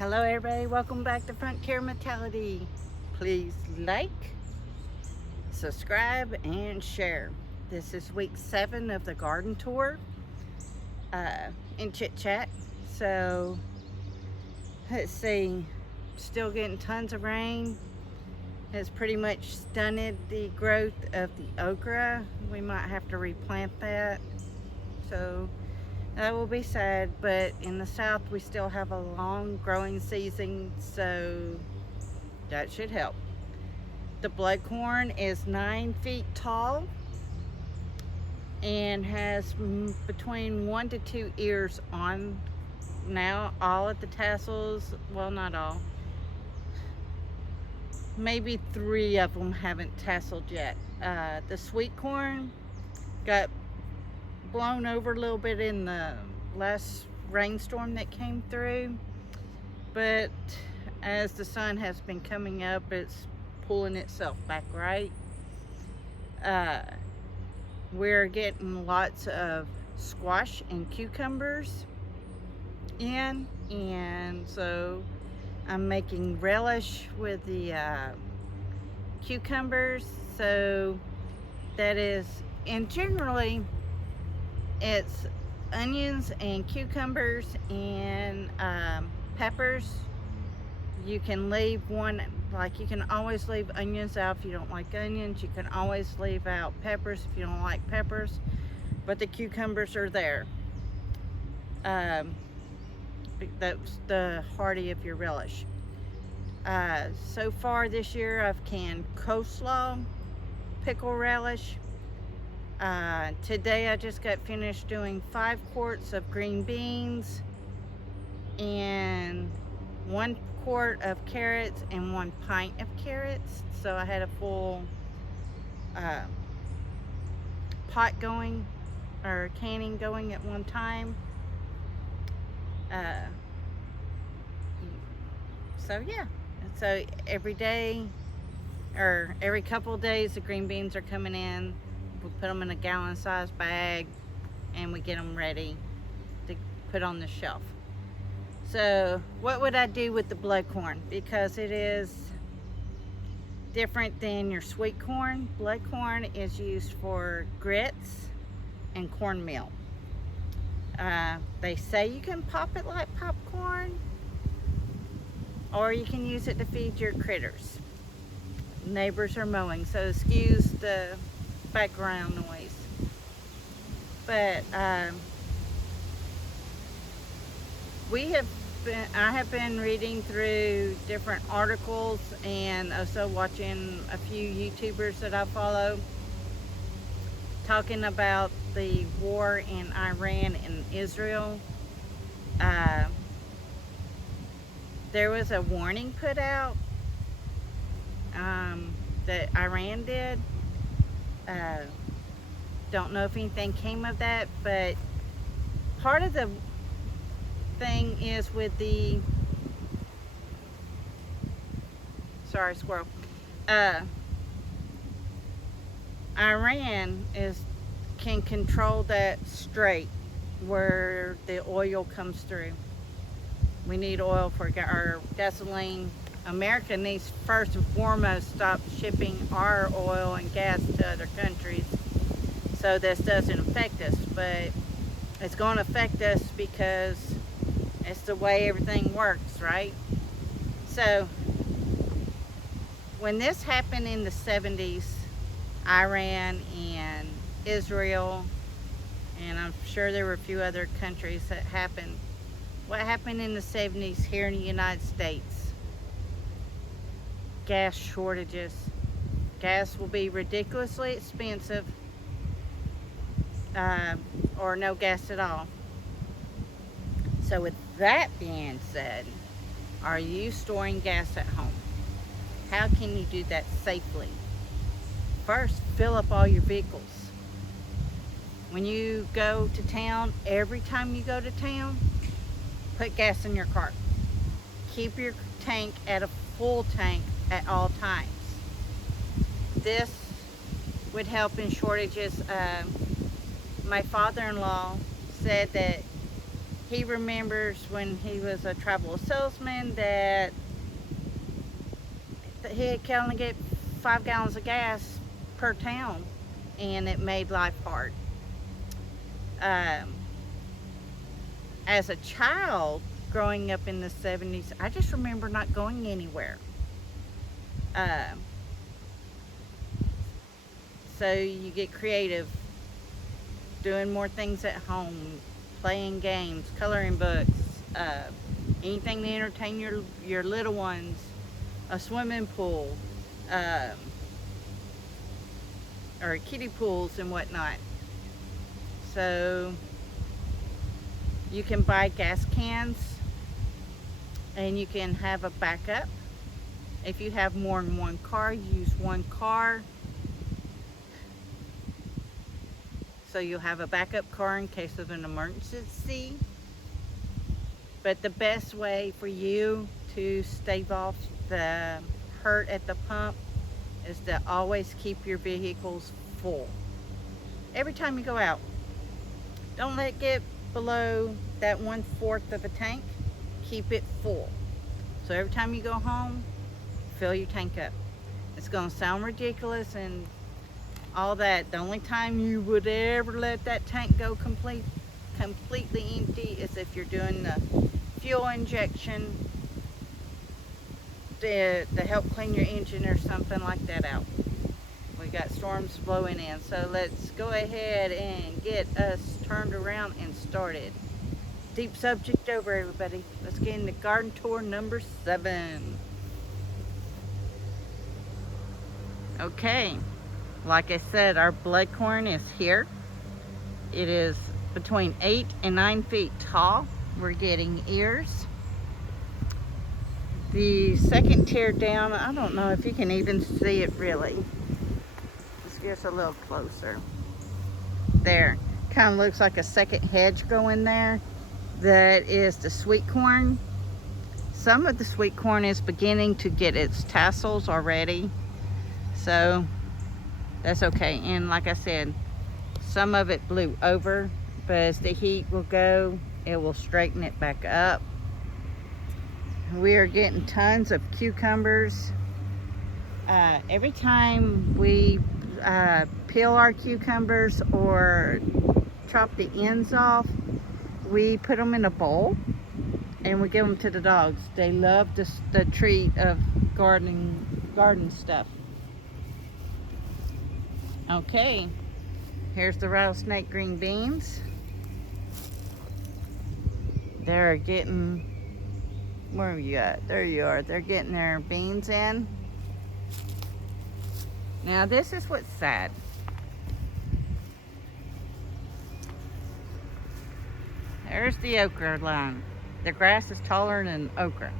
Hello everybody, welcome back to Front Care Mentality. Please like, subscribe, and share. This is week 7 of the garden tour in Chit Chat. So let's see, still getting tons of rain. It's pretty much stunted the growth of the okra. We might have to replant that. So that will be sad, but in the south we still have a long growing season, so that should help. The blood corn is 9 feet tall and has between 1 to 2 ears on now. All of the tassels, well, not all, maybe 3 of them haven't tasseled yet. The sweet corn got blown over a little bit in the last rainstorm that came through, but as the sun has been coming up, it's pulling itself back right. We're getting lots of squash and cucumbers in, and so I'm making relish with the cucumbers. So that is, and generally it's onions and cucumbers and peppers. You can leave one, like you can always leave onions out if you don't like onions. You can always leave out peppers if you don't like peppers, but the cucumbers are there. That's the hearty of your relish. So far this year I've canned coleslaw, pickle relish. Today I just got finished doing 5 quarts of green beans and 1 quart of carrots and 1 pint of carrots. So I had a full pot going, or canning going at one time. So yeah, so every day or every couple of days the green beans are coming in. We put them in a gallon size bag and we get them ready to put on the shelf. So what would I do with the blood corn? Because it is different than your sweet corn. Blood corn is used for grits and cornmeal. They say you can pop it like popcorn, or you can use it to feed your critters. Neighbors are mowing, so excuse the background noise. But I have been reading through different articles and also watching a few YouTubers that I follow talking about the war in Iran and Israel. There was a warning put out that Iran did. Don't know if anything came of that, but part of the thing is with the squirrel. Iran can control that strait where the oil comes through. We need oil for our gasoline. America needs first and foremost stop shipping our oil and gas to other countries so this doesn't affect us, but it's going to affect us because it's the way everything works, right? So when this happened in the 70s, Iran and Israel, and I'm sure there were a few other countries that happened. What happened in the 70s here in the United States? Gas shortages. Gas will be ridiculously expensive, or no gas at all. So with that being said, are you storing gas at home? How can you do that safely? First, fill up all your vehicles. When you go to town, every time you go to town, put gas in your car. Keep your tank at a full tank at all times. This would help in shortages. My father-in-law said that he remembers when he was a travel salesman that he could only get 5 gallons of gas per town, and it made life hard. As a child growing up in the 70s, I just remember not going anywhere. So you get creative, doing more things at home, playing games, coloring books, anything to entertain your little ones, a swimming pool, or kiddie pools and whatnot. So you can buy gas cans and you can have a backup. If you have more than one car, use one car. So you'll have a backup car in case of an emergency. But the best way for you to stave off the hurt at the pump is to always keep your vehicles full. Every time you go out, don't let it get below that 1/4 of a tank. Keep it full. So every time you go home, fill your tank up. It's gonna sound ridiculous and all that. The only time you would ever let that tank go completely empty is if you're doing the fuel injection to help clean your engine or something like that out. We got storms blowing in, so let's go ahead and get us turned around and started. Deep subject over, everybody. Let's get into garden tour number 7. Okay, like I said, our blood corn is here. It is between 8 and 9 feet tall. We're getting ears. The second tier down, I don't know if you can even see it really. Let's get us a little closer. There, kind of looks like a second hedge going there. That is the sweet corn. Some of the sweet corn is beginning to get its tassels already, so that's okay. And like I said, some of it blew over, but as the heat will go, it will straighten it back up. We are getting tons of cucumbers. Every time we peel our cucumbers or chop the ends off, we put them in a bowl and we give them to the dogs. They love the treat of garden stuff. Okay, here's the rattlesnake green beans. They're getting, where are you at? There you are. They're getting their beans in. Now this is what's sad. There's the okra line. The grass is taller than okra,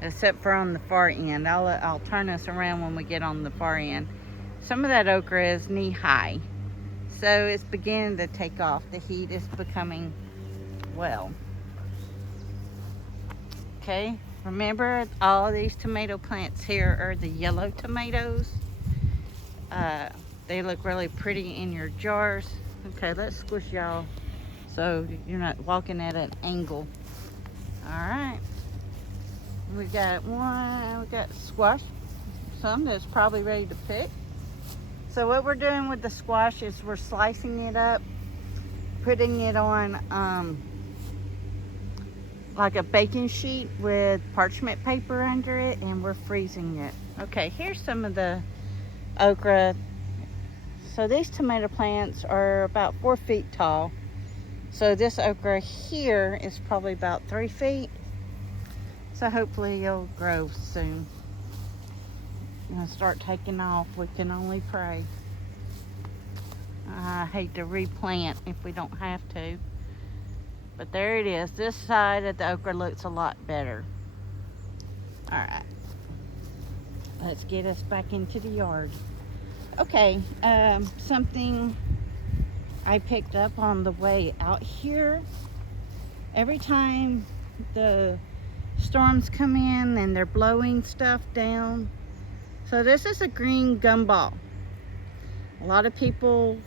except for on the far end. I'll turn us around when we get on the far end. Some of that okra is knee high, so it's beginning to take off. The heat is becoming, well. Okay, remember all these tomato plants here are the yellow tomatoes. They look really pretty in your jars. Okay, let's squish y'all so you're not walking at an angle. All right, we got squash, some that's probably ready to pick. So what we're doing with the squash is we're slicing it up, putting it on like a baking sheet with parchment paper under it, and we're freezing it. Okay, here's some of the okra. So these tomato plants are about 4 feet tall. So this okra here is probably about 3 feet. So hopefully it'll grow soon. Gonna start taking off. We can only pray. I hate to replant if we don't have to. But there it is. This side of the okra looks a lot better. All right. Let's get us back into the yard. Okay, something I picked up on the way out here. Every time the storms come in and they're blowing stuff down. So this is a green gumball. A lot of people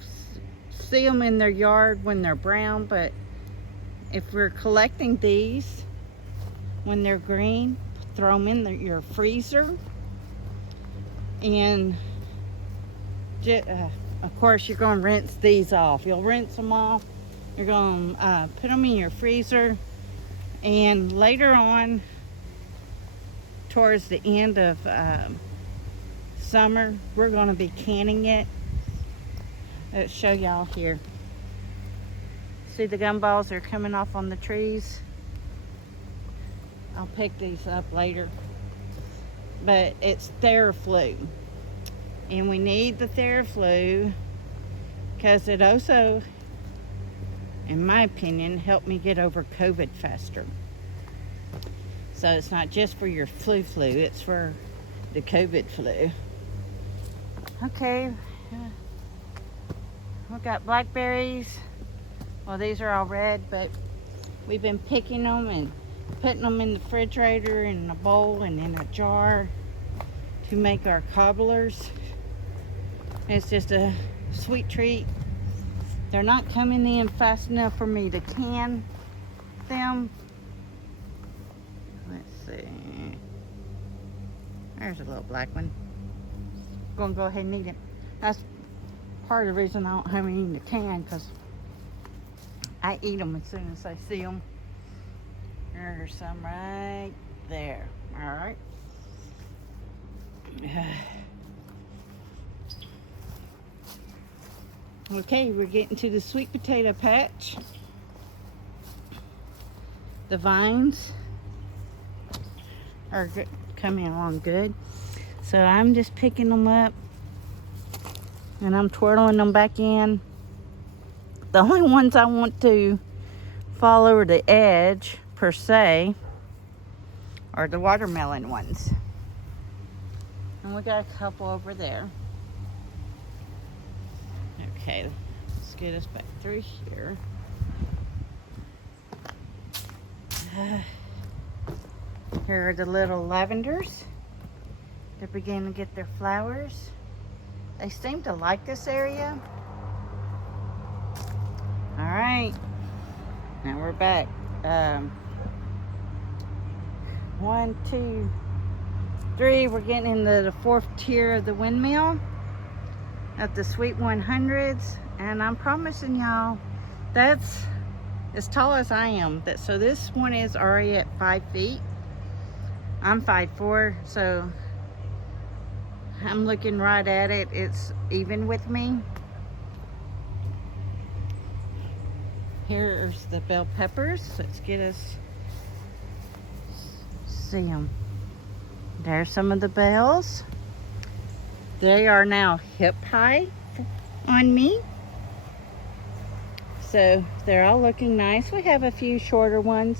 see them in their yard when they're brown, but if we're collecting these when they're green, throw them in your freezer. And of course, you're going to rinse these off. You'll rinse them off. You're going to put them in your freezer. And later on, towards the end of summer, we're going to be canning it. Let's show y'all here. See the gumballs are coming off on the trees. I'll pick these up later. But it's Theraflu. And we need the Theraflu because it also, in my opinion, helped me get over COVID faster. So it's not just for your flu, it's for the COVID flu. Okay, we got blackberries. Well, these are all red, but we've been picking them and putting them in the refrigerator in a bowl and in a jar to make our cobblers. It's just a sweet treat. They're not coming in fast enough for me to can them. Let's see. There's a little black one. Gonna go ahead and eat it. That's part of the reason I don't have any in the can, because I eat them as soon as I see them. There's some right there. All right. Okay, we're getting to the sweet potato patch. The vines are coming along good. So I'm just picking them up and I'm twirling them back in. The only ones I want to fall over the edge, per se, are the watermelon ones. And we got a couple over there. Okay, let's get us back through here. Here are the little lavenders. They're beginning to get their flowers. They seem to like this area. All right, now we're back. 1, 2, 3. We're getting into the 4th tier of the windmill at the Sweet 100s, and I'm promising y'all that's as tall as I am. So this one is already at 5 feet. I'm 5'4", so I'm looking right at it. It's even with me. Here's the bell peppers. Let's get us see them. There's some of the bells. They are now hip high on me. So they're all looking nice. We have a few shorter ones,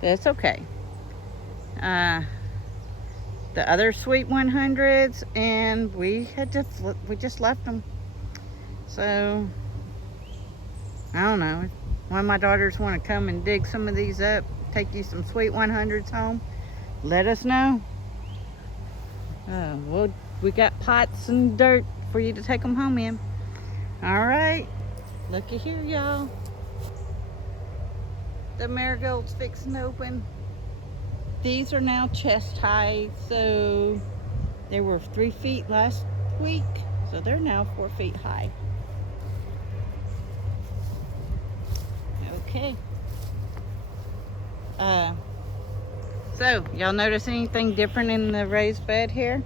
but it's okay. The other Sweet 100s, and we just left them. So I don't know. One of my daughters want to come and dig some of these up, take you some Sweet 100s home, let us know. We got pots and dirt for you to take them home in. All right, looky here, y'all. The marigolds fixing to open. These are now chest high, so they were 3 feet last week, so they're now 4 feet high. Okay. So y'all notice anything different in the raised bed here?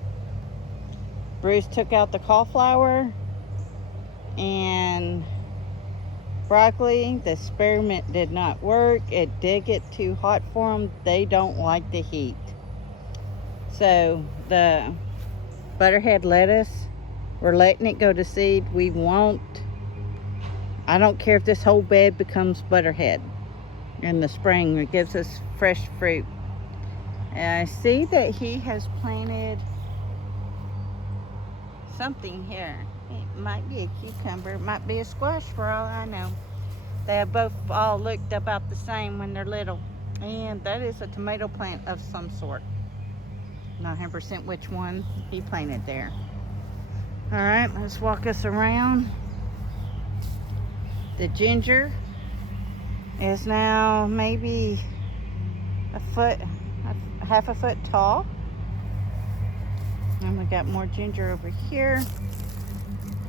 Bruce took out the cauliflower and broccoli. The experiment did not work. It did get too hot for them. They don't like the heat. So the butterhead lettuce, we're letting it go to seed. We won't, I don't care if this whole bed becomes butterhead in the spring. It gives us fresh fruit. And I see that he has planted something here. It might be a cucumber, it might be a squash for all I know. They have both all looked about the same when they're little. And that is a tomato plant of some sort. Not 100% which one he planted there. All right, let's walk us around. The ginger is now maybe half a foot tall. And we got more ginger over here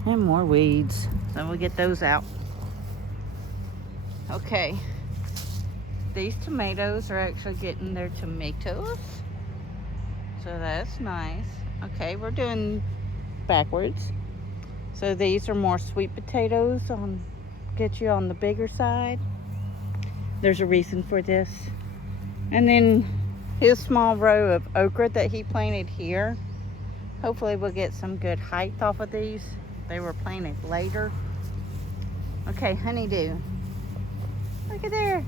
and more weeds. So we'll get those out. Okay, these tomatoes are actually getting their tomatoes. So that's nice. Okay, we're doing backwards. So these are more sweet potatoes, get you on the bigger side. There's a reason for this. And then his small row of okra that he planted here. Hopefully we'll get some good height off of these. They were planted later. Okay, honeydew. Look at there.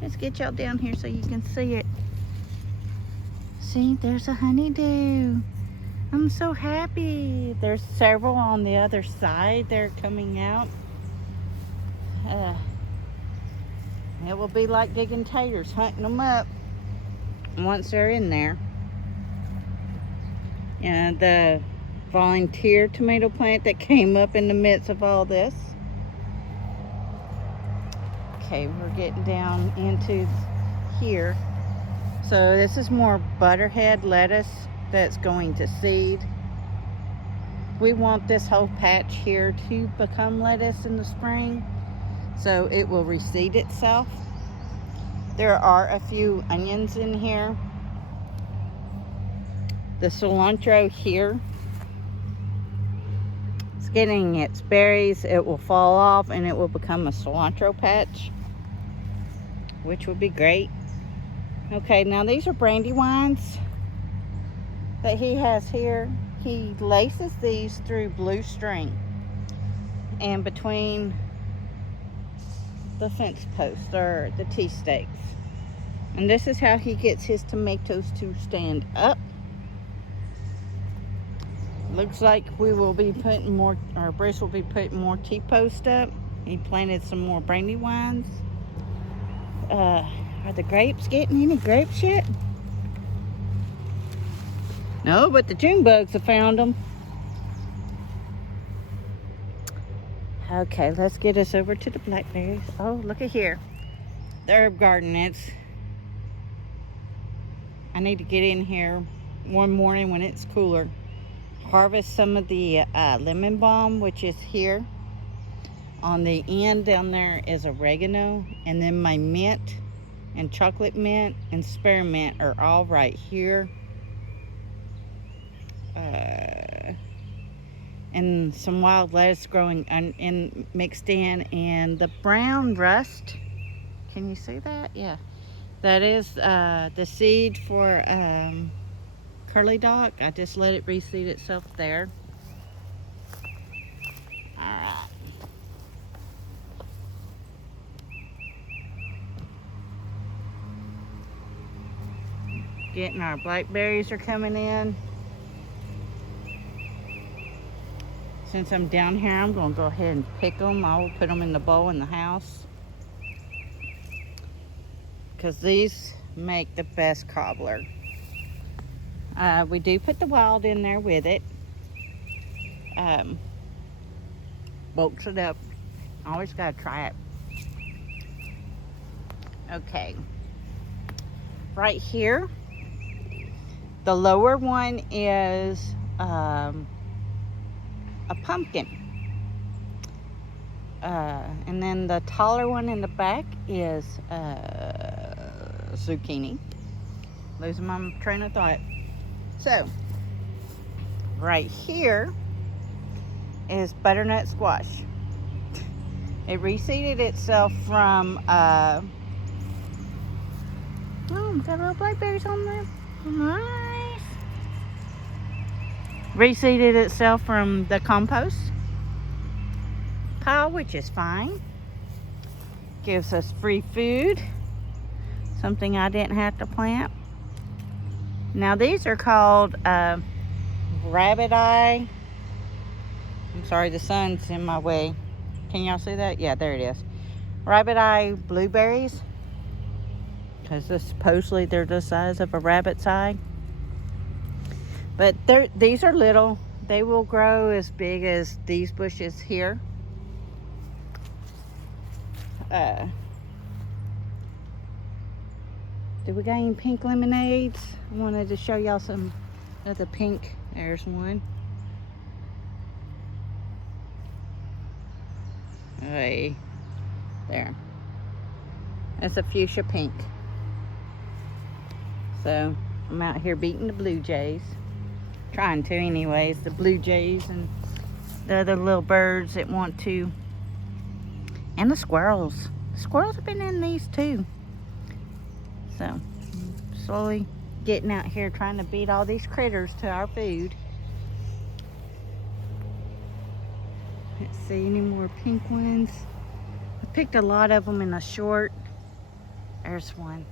Let's get y'all down here so you can see it. See, there's a honeydew. I'm so happy. There's several on the other side. They're coming out. It will be like digging taters, hunting them up once they're in there. And the volunteer tomato plant that came up in the midst of all this. Okay, we're getting down into here. So this is more butterhead lettuce that's going to seed. We want this whole patch here to become lettuce in the spring, so it will reseed itself. There are a few onions in here. The cilantro here, it's getting its berries. It will fall off and it will become a cilantro patch, which would be great. Okay, now these are brandywines that he has here. He laces these through blue string and between the fence posts or the T-stakes. And this is how he gets his tomatoes to stand up. Looks like we will be putting more, or Bruce will be putting more T-posts up. He planted some more brandywines. Are the grapes getting any grapes yet? No, but the June bugs have found them. Okay, let's get us over to the blackberries. Oh, look at here. The herb garden. I need to get in here one morning when it's cooler. Harvest some of the lemon balm, which is here. On the end down there is oregano. And then my mint and chocolate mint and spearmint are all right here. And some wild lettuce growing mixed in, and the brown rust, can you see that? Yeah, that is the seed for curly dock. I just let it reseed itself there. All right, getting our blackberries are coming in. Since I'm down here, I'm going to go ahead and pick them. I will put them in the bowl in the house, because these make the best cobbler. We do put the wild in there with it. Bulks it up. Always got to try it. Okay. Right here, the lower one is a pumpkin. And then the taller one in the back is zucchini. Losing my train of thought. So, right here is butternut squash. It reseeded itself from, oh, got little blackberries on there. Nice. Reseeded itself from the compost pile, which is fine. Gives us free food. Something I didn't have to plant. Now these are called rabbit eye. I'm sorry, the sun's in my way. Can y'all see that? Yeah, there it is. Rabbit eye blueberries. Because supposedly they're the size of a rabbit's eye. But these are little. They will grow as big as these bushes here. Do we got any pink lemonades? I wanted to show y'all some of the pink. There's one. Hey, there. That's a fuchsia pink. So I'm out here beating the blue jays. Trying to anyways. The blue jays and the other little birds that want to. And the squirrels. The squirrels have been in these too. So slowly getting out here trying to beat all these critters to our food. Let's see, any more pink ones? I picked a lot of them in a short. There's one.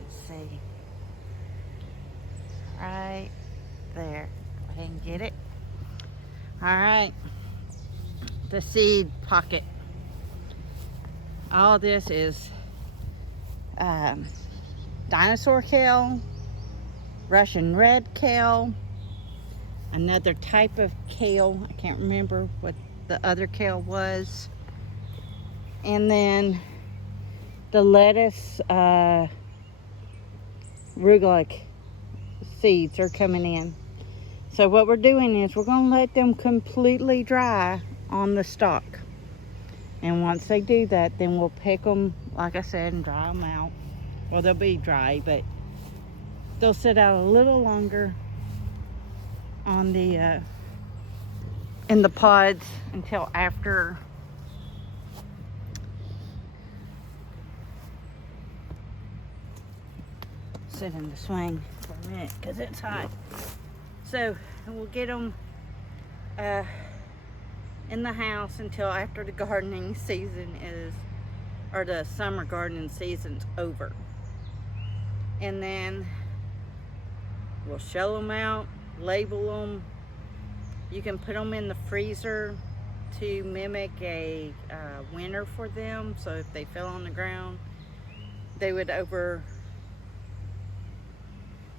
Let's see. Right there. Go ahead and get it. All right. The seed pocket. All this is dinosaur kale, Russian red kale, another type of kale. I can't remember what the other kale was. And then the lettuce arugula seeds are coming in. So what we're doing is we're going to let them completely dry on the stalk. And once they do that, then we'll pick them, like I said, and dry them out. Well, they'll be dry, but they'll sit out a little longer on the in the pods until after sit in the swing for a minute because it's hot. So we'll get them in the house until after the gardening season is, or the summer gardening season's over. And then we'll shell them out, label them. You can put them in the freezer to mimic a winter for them. So if they fell on the ground, they would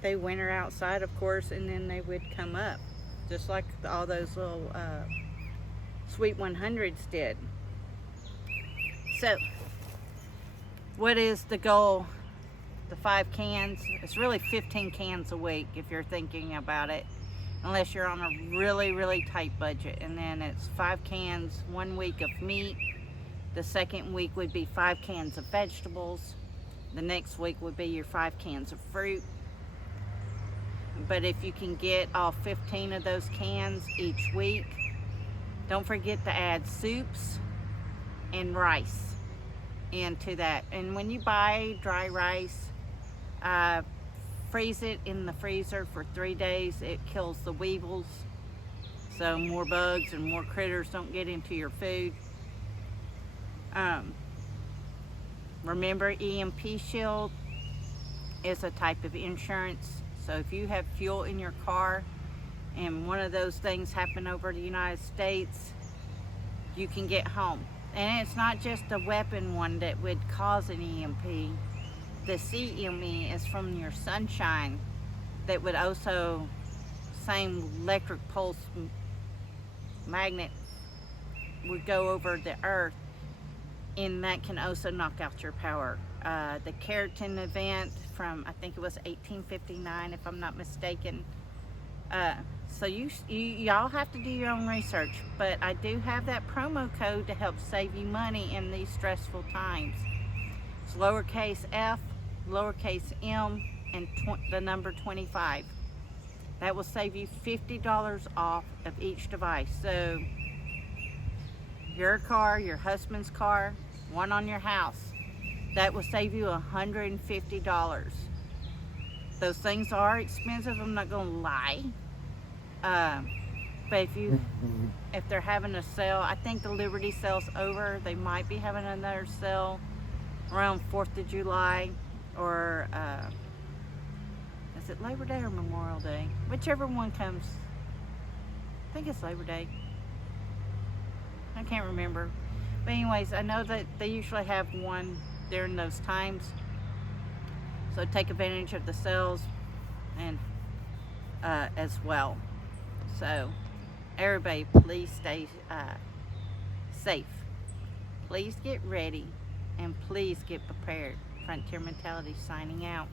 they winter outside, of course, and then they would come up, just like all those little Sweet 100s did. So, what is the goal? The 5 cans. It's really 15 cans a week if you're thinking about it, unless you're on a really, really tight budget. And then it's 5 cans 1 week of meat. The second week would be 5 cans of vegetables. The next week would be your 5 cans of fruit. But if you can get all 15 of those cans each week, don't forget to add soups and rice into that. And when you buy dry rice, freeze it in the freezer for 3 days. It kills the weevils, so more bugs and more critters don't get into your food. Remember, EMP Shield is a type of insurance. So if you have fuel in your car and one of those things happen over the United States, you can get home. And it's not just a weapon one that would cause an EMP. The CME is from your sunshine that would also, same electric pulse magnet would go over the earth, and that can also knock out your power. The Keratin event from, I think it was 1859, if I'm not mistaken. So y'all have to do your own research, but I do have that promo code to help save you money in these stressful times. It's lowercase f, lowercase m, and the number 25. That will save you $50 off of each device. So your car, your husband's car, one on your house, that will save you $150. Those things are expensive, I'm not gonna lie. But if they're having a sale, I think the Liberty sale's over. They might be having another sale around 4th of July, or is it Labor Day or Memorial Day? Whichever one comes. I think it's Labor Day. I can't remember. But anyways, I know that they usually have one during those times. So take advantage of the sales and as well. So everybody, please stay safe. Please get ready and please get prepared. Frontier Mentality signing out.